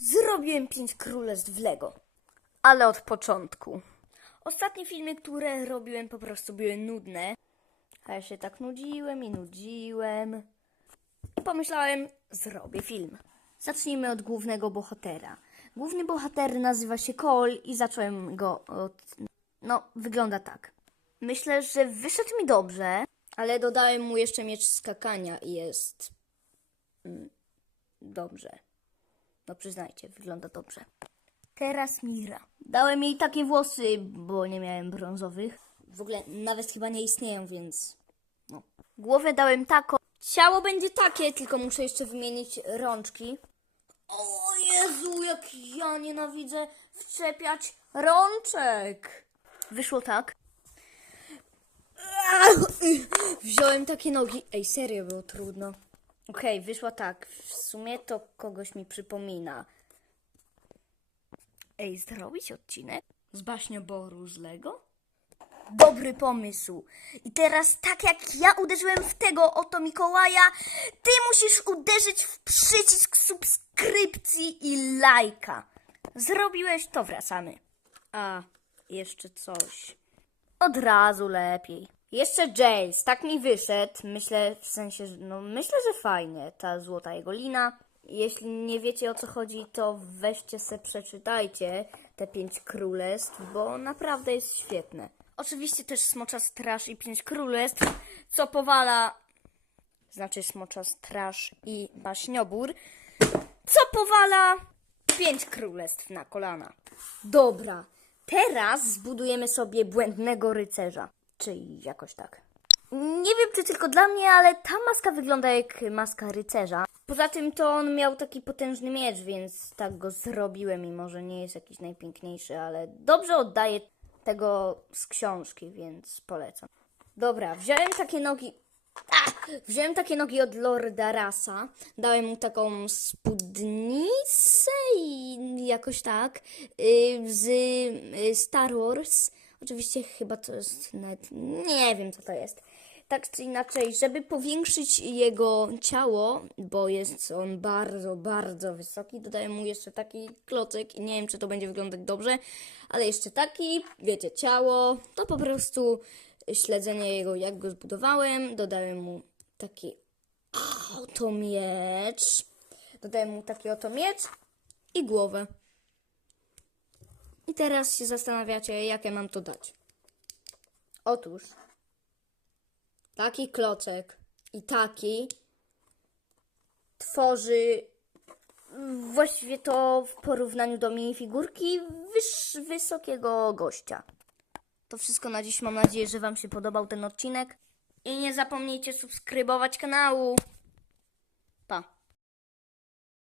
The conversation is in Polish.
Zrobiłem pięć królestw w Lego. Ale od początku. Ostatnie filmy, które robiłem, po prostu były nudne. A ja się tak nudziłem i nudziłem. I pomyślałem, zrobię film. Zacznijmy od głównego bohatera. Główny bohater nazywa się Cole i zacząłem go od... No, wygląda tak. Myślę, że wyszedł mi dobrze, ale dodałem mu jeszcze miecz skakania i jest... mm, dobrze. No przyznajcie, wygląda dobrze. Teraz Mira. Dałem jej takie włosy, bo nie miałem brązowych. W ogóle nawet chyba nie istnieją, więc... No. Głowę dałem taką. Ciało będzie takie, tylko muszę jeszcze wymienić rączki. O Jezu, jak ja nienawidzę wczepiać rączek. Wyszło tak. Wziąłem takie nogi. Ej, serio było trudno. Okej, wyszło tak. W sumie to kogoś mi przypomina. Ej, zrobić odcinek z baśnioboru z Lego? Dobry pomysł. I teraz, tak jak ja uderzyłem w tego oto Mikołaja, ty musisz uderzyć w przycisk subskrypcji i lajka. Zrobiłeś, to wracamy. A, jeszcze coś. Od razu lepiej. Jeszcze Jace, tak mi wyszedł. Myślę, w sensie, no myślę, że fajnie. Ta złota jego lina. Jeśli nie wiecie o co chodzi, to weźcie se przeczytajcie te pięć królestw, bo naprawdę jest świetne. Oczywiście też Smocza Straż i pięć królestw, co powala, znaczy Smocza Straż i Baśniobór, co powala pięć królestw na kolana. Dobra, teraz zbudujemy sobie błędnego rycerza. Czyli jakoś tak. Nie wiem, czy tylko dla mnie, ale ta maska wygląda jak maska rycerza. Poza tym to on miał taki potężny miecz, więc tak go zrobiłem i może nie jest jakiś najpiękniejszy, ale dobrze oddaje tego z książki, więc polecam. Dobra, wziąłem takie nogi. A! Wziąłem takie nogi od Lorda Rasa. Dałem mu taką spódnicę i jakoś tak. y, Z y, Star Wars. Oczywiście chyba to jest nawet. Nie wiem co to jest. Tak czy inaczej, żeby powiększyć jego ciało, bo jest on bardzo, bardzo wysoki, dodaję mu jeszcze taki klocek i nie wiem, czy to będzie wyglądać dobrze, ale jeszcze taki, wiecie, ciało, to po prostu śledzenie jego, jak go zbudowałem, dodałem mu taki oto miecz, dodałem mu taki oto miecz i głowę. I teraz się zastanawiacie, jakie mam to dać. Otóż taki klocek i taki tworzy właściwie to w porównaniu do minifigurki wyż, wysokiego gościa. To wszystko na dziś. Mam nadzieję, że Wam się podobał ten odcinek. I nie zapomnijcie subskrybować kanału.